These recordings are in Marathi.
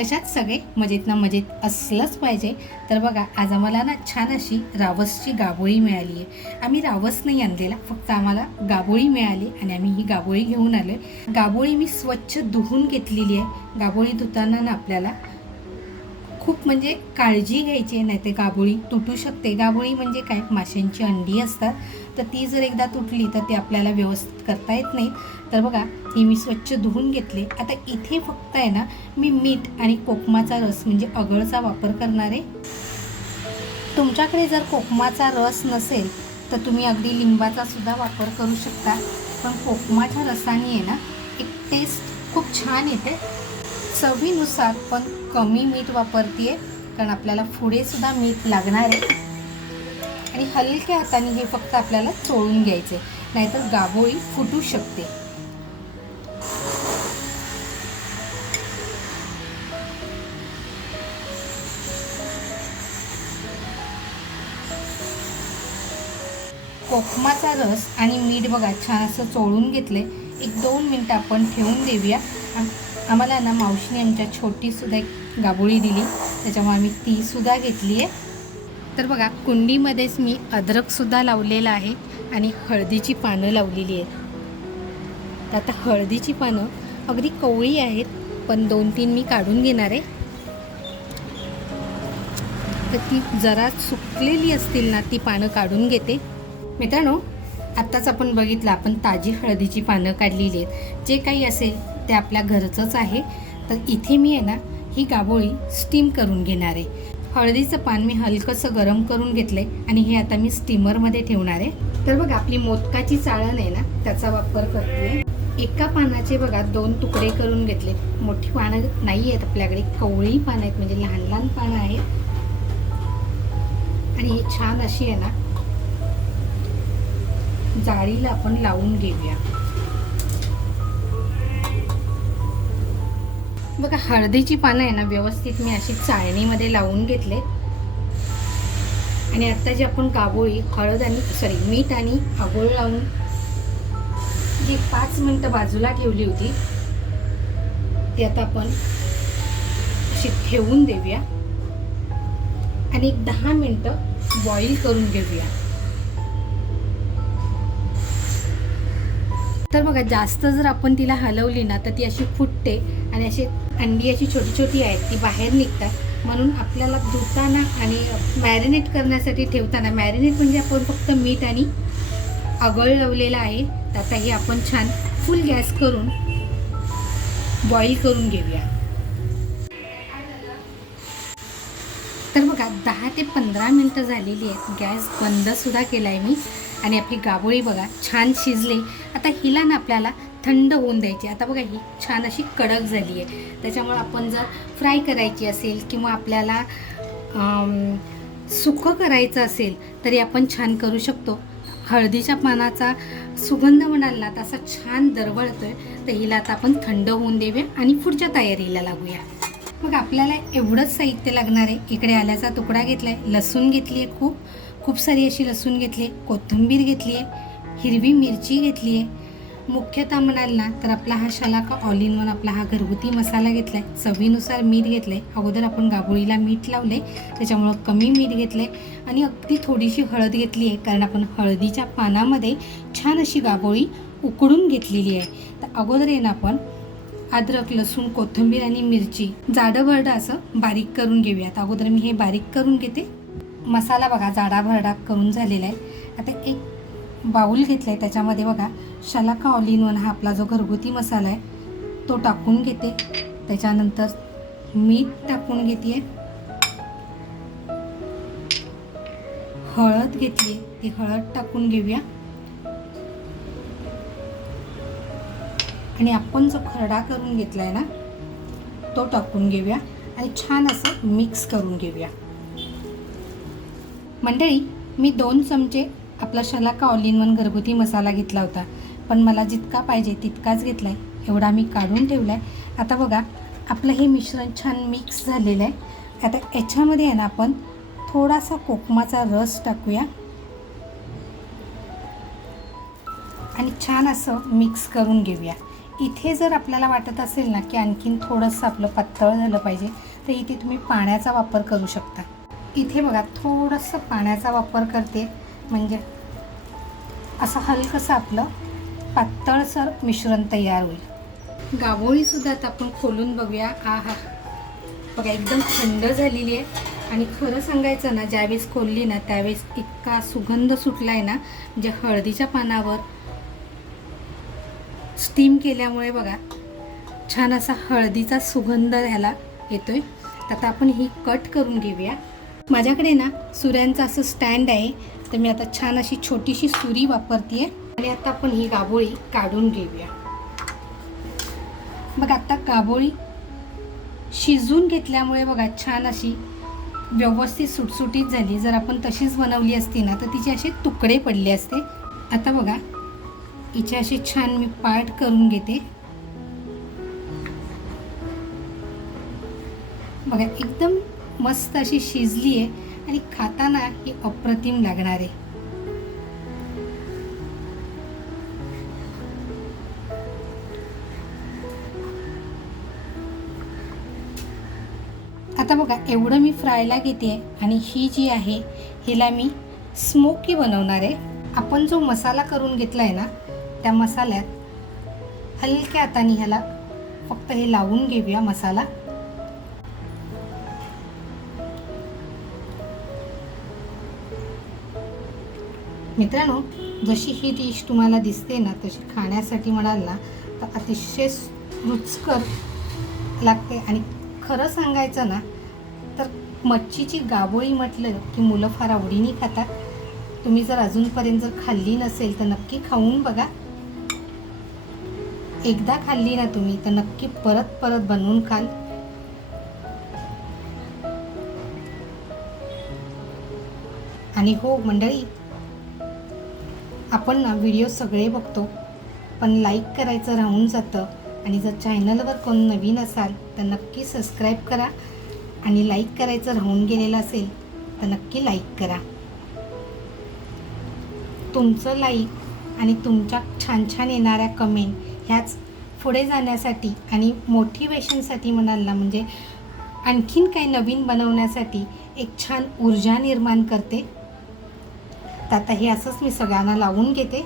कशात सगळे मजेत ना मजेत असलंच पाहिजे. तर बघा आज आम्हाला ना छान अशी रावसची गाबोळी मिळाली आहे. आम्ही रावस नाही आणलेला, फक्त आम्हाला गाबोळी मिळाली आणि आम्ही ही गाबोळी घेऊन आलो आहे. गाबोळी मी स्वच्छ धुवून घेतलेली आहे. गाबोळी धुताना ना आपल्याला खूप म्हणजे काळजी घ्यायची आहे, नाही ते गाबोळी तुटू शकते. गाबोळी म्हणजे काय, माशांची अंडी असतात, तर ती जर एकदा तुटली तर ती आपल्याला व्यवस्थित करता येत नाही. तर बघा ही मी स्वच्छ धुवून घेतली. आता इथे फक्त आहे ना मी मीठ आणि कोकमाचा रस म्हणजे अगळचा वापर करणार आहे. तुमच्याकडे जर कोकमाचा रस नसेल तर तुम्ही अगदी लिंबाचा सुद्धा वापर करू शकता, पण कोकमाच्या रसाने आहे ना एक टेस्ट खूप छान येते. चवीनुसार पण कमी मीठ वापरते कारण आपल्याला पुढे सुद्धा मीठ लागणार आहे. आणि हलक्या हाताने हे फक्त आपल्याला चोळून घ्यायचे, नाहीतर गाबोळी फुटू शकते. कोकमाचा रस आणि मीठ बघा छान असं चोळून घेतले. 1-2 मिनटं आपण ठेवून देऊया. आम्हाला ना मावशीने आमच्या छोटीसुद्धा एक गाबोळी दिली, त्याच्यामुळे आम्ही तीसुद्धा घेतली आहे. तर बघा कुंडीमध्येच मी अद्रकसुद्धा लावलेलं आहे आणि हळदीची पानं लावलेली आहेत. आता हळदीची पानं अगदी कवळी आहेत, पण 2-3 मी काढून घेणार आहे. तर ती जरा सुकलेली असतील ना ती पानं काढून घेते. मित्रांनो, आत्ताच आपण बघितलं, आपण ताजी हळदीची पानं काढलेली आहेत. जे काही असेल ते आपल्या घरचंच आहे. तर इथे मी आहे ना ही गाबोळी स्टीम करून घेणार आहे. हळदीचं पान मी हलकंसं गरम करून घेतलं आहे आणि हे आता मी स्टीमरमध्ये ठेवणार आहे. तर बघा आपली मोदकाची चाळण आहे ना त्याचा वापर करते. एका पानाचे बघा 2 तुकडे करून घेतले. मोठी पानं नाही आहेत आपल्याकडे, कवळी पानं आहेत, म्हणजे लहान लहान पानं आहेत. आणि ही छान अशी आहे ना जाळीला आपण लावून घेऊया. बघा हळदीची पानं आहे ना व्यवस्थित मी अशी चाळणीमध्ये लावून घेतले. आणि आता जी आपण गाबोळी मीठ आणि आगोळ लावून जी 5 मिनिटं बाजूला ठेवली होती ती आता आपण अशी ठेवून देऊया आणि 10 मिनिटं बॉईल करून घेऊया. तर बघा जास्त जर आपण तिला हलवली ना तर ती अशी फुटते आणि अशी अंडी अशी छोटी छोटी आहेत ती बाहेर निघतात. म्हणून आपल्याला धुताना आणि मॅरिनेट करण्यासाठी ठेवताना, मॅरिनेट म्हणजे आपण फक्त मीठ आणि आगळ लावलेला आहे. तर आता हे आपण छान फुल गॅस करून बॉईल करून घेऊया. तर बघा 10 ते 15 मिनटं झालेली आहेत. गॅस बंदसुद्धा केला आहे मी आणि आपली गाबोळी बघा छान शिजली. आता हिला ना आपल्याला थंड होऊन द्यायची. आता बघा ही छान अशी कडक झाली आहे, त्याच्यामुळे आपण जर फ्राय करायची असेल किंवा आपल्याला सुकं करायचं असेल तरी आपण छान करू शकतो. हळदीच्या पानाचा सुगंध म्हणाल ना तसा छान दरवळतोय. तर हिला आता आपण थंड होऊन देऊया आणि पुढच्या तयारीला लागूया. मग आपल्याला एवढंच साहित्य लागणार आहे. इकडे आल्याचा तुकडा घेतला आहे, लसूण घेतली आहे, खूप सारी अशी लसूण घेतली आहे, कोथिंबीर घेतली आहे, हिरवी मिरची घेतली आहे. मुख्यतः म्हणाल ना तर आपला हा शलाका ऑल इन वन आपला हा घरगुती मसाला घेतला आहे. चवीनुसार मीठ घेतलं आहे. अगोदर आपण गाबोळीला मीठ लावले त्याच्यामुळं कमी मीठ घेतलं आहे आणि अगदी थोडीशी हळद घेतली आहे, कारण आपण हळदीच्या पानामध्ये छान अशी गाबोळी उकडून घेतलेली आहे. तर अगोदर आहे ना आपण अद्रक, लसूण, कोथिंबीर आणि मिरची जाडं भरडं असं बारीक करून घेऊयात. अगोदर मी हे बारीक करून घेते. मसाला बघा जाडा भरडा करून झालेला आहे. आता एक बाऊल घेतला आहे, त्याच्यामध्ये बघा शलाका ऑल इन वन हा आपला जो घरगुती मसाला आहे तो टाकून घेते. त्याच्यानंतर मीठ टाकून घेते, हळद घेतली आहे ती हळद टाकून घेऊया आणि आपण जो खरडा करून घेतला आहे ना तो टाकून घेऊया आणि छान असं मिक्स करून घेऊया. मंडळी, मी 2 चमचे आपला शलाका ऑल इन वन घरगुती मसाला घेतला होता, पण मला जितका पाहिजे तितकाच घेतला आहे. एवढा मी काढून ठेवला आहे. आता बघा आपलं हे मिश्रण छान मिक्स झालेलं आहे. आता याच्यामध्ये आहे ना आपण थोडासा कोकमाचा रस टाकूया आणि छान असं मिक्स करून घेऊया. इथे जर आपल्याला वाटत असेल ना की आणखीन थोडंसं आपलं पातळ झालं पाहिजे, तर इथे तुम्ही पाण्याचा वापर करू शकता. इथे बघा थोडंसं पाण्याचा वापर करते, म्हणजे असं हलकंसं आपलं पातळसर मिश्रण तयार होईल. गाभोळीसुद्धा आता आपण खोलून बघूया. आहा, बघा एकदम थंड झालेली आहे. आणि खरं सांगायचं ना, ज्यावेळेस खोलली ना त्यावेळेस इतका सुगंध सुटला आहे ना, म्हणजे हळदीच्या पानावर स्टीम केल्यामुळे बघा छान असा हळदीचा सुगंध ह्याला येतोय. तर आता आपण ही कट करून घेऊया. माझ्याकडे ना सुऱ्यांचं असं स्टँड आहे, तर मी आता छान अशी छोटीशी सुरी वापरते आणि आता आपण ही गाभोळी काढून घेऊया. बघा आता गाभोळी शिजून घेतल्यामुळे बघा छान अशी व्यवस्थित सुटसुटीत झाली. जर आपण तशीच बनवली असती ना तर तिचे असे तुकडे पडले असते. आता बघा हिचे असे छान मी पार्ट करून घेते. बघा एकदम मस्त अशी शिजली आहे आणि खाताना ही अप्रतिम लागणार आहे. आता बघा एवढं मी फ्रायला घेते आणि ही जी आहे हिला मी स्मोकी बनवणार आहे. आपण जो मसाला करून घेतला आहे ना, त्या मसाल्यात हलक्या हाताने ह्याला फक्त हे लावून घेऊया मसाला. मित्रांनो, जशी ही डिश तुम्हाला दिसते ना तशी खाण्यासाठी म्हणाल ना तर अतिशय रुचकर लागते. आणि खरं सांगायचं ना तर मच्छीची गाभोळी म्हटलं की मुलं फार आवडीने खातात. तुम्ही जर अजूनपर्यंत जर खाल्ली नसेल तर नक्की खाऊन बघा. एकदा खाल्ली ना तुम्ही तर नक्की परत परत बनवून खाल. आणि हो मंडळी, आपण ना व्हिडिओ सगळे बघतो पण लाईक करायचं राहून जातं. आणि जर चॅनलवर कोण नवीन असाल तर नक्की सबस्क्राईब करा आणि लाईक करायचं राहून गेलेलं असेल तर नक्की लाईक करा. तुमचं लाईक आणि तुमच्या छान छान येणाऱ्या कमेंट ह्याच पुढे जाण्यासाठी आणि मोटिवेशनसाठी म्हणाल ना, म्हणजे आणखीन काही नवीन बनवण्यासाठी एक छान ऊर्जा निर्माण करते. तर आता हे असंच मी सगळ्यांना लावून घेते.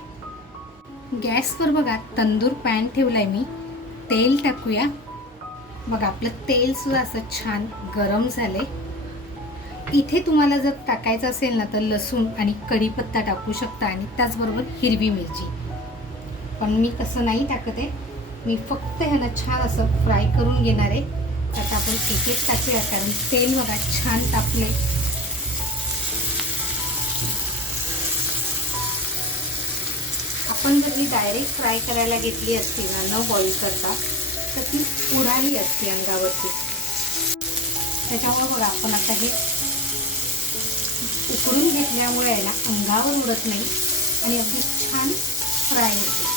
गॅसवर बघा तंदूर पॅन ठेवलाय मी. तेल टाकूया. बघा आपलं तेलसुद्धा असं छान गरम झाले. इथे तुम्हाला जर टाकायचं असेल ना तर लसूण आणि कढीपत्ता टाकू शकता आणि त्याचबरोबर हिरवी मिरची. पण मी तसं नाही टाकत आहे. मी फक्त ह्याला छान असं फ्राय करून घेणार आहे. आता आपण एक एक टाकूया कारण तेल बघा छान तापले. आपण जर ही डायरेक्ट फ्राय करायला घेतली असती ना न बॉईल करता तर ती उडाली असती अंगावरती. त्याच्यामुळे बघा आपण आता हे उकडून घेतल्यामुळे आहे ना अंगावर उडत नाही आणि अगदी छान फ्राय होते.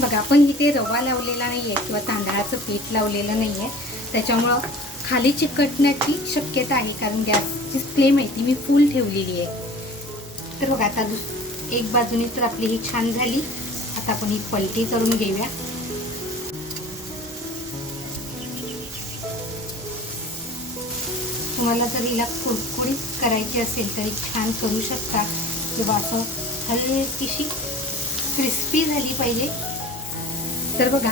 बघा आपण इथे रवा लावलेला नाही आहे किंवा तांदळाचं पीठ लावलेलं नाही आहे, त्याच्यामुळं खाली चिकटण्याची शक्यता आहे कारण गॅसची फ्लेम आहे ती मी फुल ठेवलेली आहे. तर बघा आता एक बाजूने तर आपली ही छान झाली. आता आपण ही पलटी करून घेऊया. तुम्हाला जर हिला कुरकुरीत करायची असेल तरी छान करू शकता किंवा असं हलकीशी क्रिस्पी झाली पाहिजे. तर बघा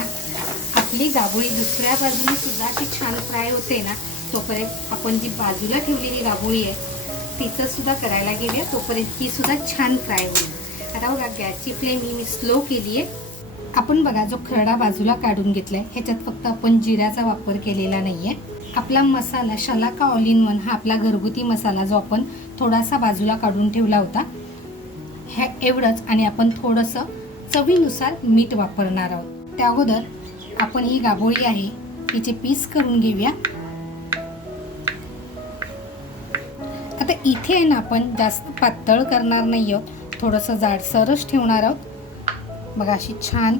आपली गाभोळी दुसऱ्या बाजूने सुद्धा ती छान फ्राय होते ना, तोपर्यंत आपण जी बाजूला ठेवलेली गाभोळी आहे तिचं सुद्धा करायला घेऊया. तोपर्यंत ती सुद्धा छान फ्राय होईल. आता बघा गॅसची फ्लेम ही मी स्लो केली आहे. आपण बघा जो खरडा बाजूला काढून घेतलाय ह्याच्यात फक्त आपण जिऱ्याचा वापर केलेला नाहीये. आपला मसाला शलाका ऑल इन वन हा आपला घरगुती मसाला जो आपण थोडासा बाजूला काढून ठेवला होता हे एवढंच. आणि आपण थोडंसं चवीनुसार मीठ वापरणार आहोत. त्या अगोदर आपण ही गाभोळी आहे तिचे पीस करून घेऊया. आता इथे आहे ना आपण जास्त पातळ करणार नाही आहोत, थोडंसं जाडसरच ठेवणार आहोत. बघा अशी छान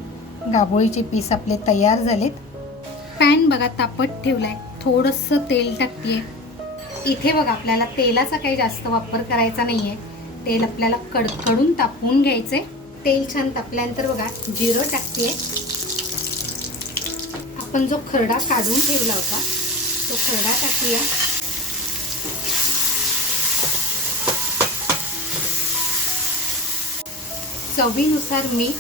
गाभोळीचे पीस आपले तयार झालेत. पॅन बघा तापत ठेवलाय. थोडंसं तेल टाकते इथे बघा आपल्याला तेलाचा काही जास्त वापर करायचा नाही आहे. तेल आपल्याला कडकडून तापवून घ्यायचं आहे. तेल छान तापल्यानंतर बघा जिरं टाकते. आपण जो खरडा काढून ठेवला होता तो खरडा टाकूया. चवीनुसार मीठ,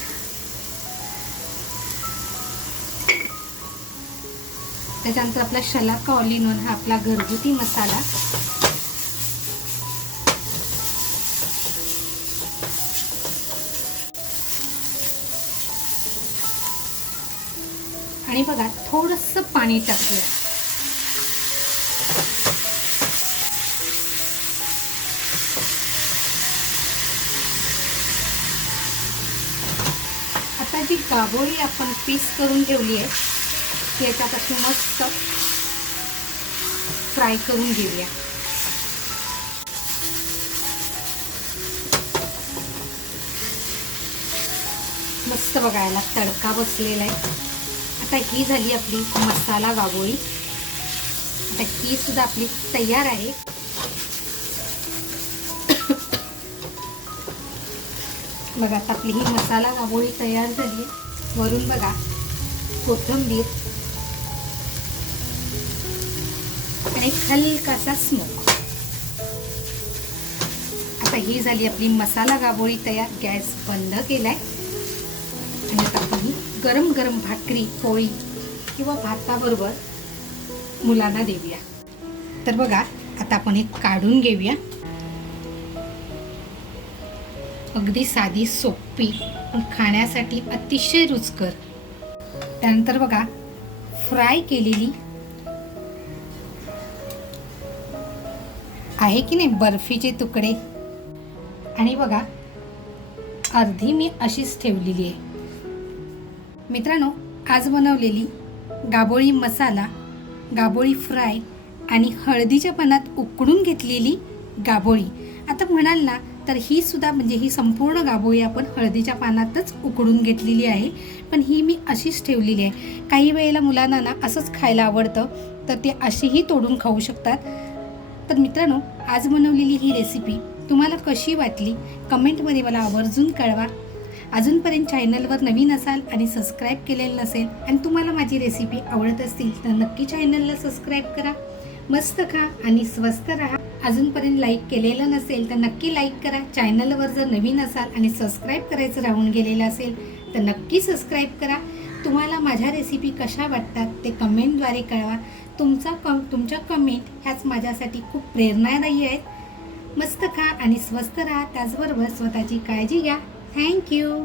त्याच्यानंतर आपला शलाका ऑल इन वन हा आपला घरगुती मसाला, आणि बघा थोडंसं पाणी टाकूया. आता जी गाभोळी आपण पीस करून ठेवली आहे ती याच्यापासून मस्त फ्राय करून घेऊया. मस्त बघायला तडका बसलेला आहे. आता ही झाली आपली मसाला गाभोळी. आता ही सुद्धा आपली तयार आहे. बघा आता आपली ही मसाला गाभोळी तयार झाली. वरून बघा कोथिंबीर आणि हलकासा स्मोक. आता ही झाली आपली मसाला गाभोळी तयार. गॅस बंद केलाय आणि आता आपण गरम गरम भाकरी, पोळी किंवा भाताबरोबर मुलांना देऊया. तर बघा आता आपण हे काढून घेऊया. अगदी साधी सोपी पण खाण्यासाठी अतिशय रुचकर. त्यानंतर बघा फ्राय केलेली आहे की नाही बर्फीचे तुकडे, आणि बघा अर्धी मी अशीच ठेवलेली आहे. मित्रांनो, आज बनवलेली गाभोळी मसाला, गाभोळी फ्राय आणि हळदीच्या पानात उकडून घेतलेली गाभोळी. आता म्हणाल ना तर ही सुद्धा म्हणजे ही संपूर्ण गाभोळी आपण हळदीच्या पानातच उकडून घेतलेली आहे, पण ही मी अशीच ठेवलेली आहे. काही वेळेला मुलांना ना असंच खायला आवडतं तर ते अशीही तोडून खाऊ शकतात. तर मित्रांनो, आज बनवलेली ही रेसिपी तुम्हाला कशी वाटली कमेंटमध्ये मला आवर्जून कळवा. अजूनपर्यंत चॅनलवर नवीन असाल आणि सबस्क्राईब केलेलं नसेल आणि तुम्हाला माझी रेसिपी आवडत असतील तर नक्की चॅनलला सबस्क्राईब करा. मस्त खा आणि स्वस्त राहा. अजूनपर्यंत लाईक केलेलं नसेल तर नक्की लाईक करा. चॅनलवर जर नवीन असाल आणि सबस्क्राईब करायचं राहून गेलेलं असेल तर नक्की सबस्क्राईब करा. तुम्हाला माझ्या रेसिपी कशा वाटतात ते कमेंटद्वारे कळवा. तुमच्या कमेंट ह्याच माझ्यासाठी खूप प्रेरणादायी आहेत. मस्त खा आणि स्वस्त राहा. त्याचबरोबर स्वतःची काळजी घ्या. थँक्यू.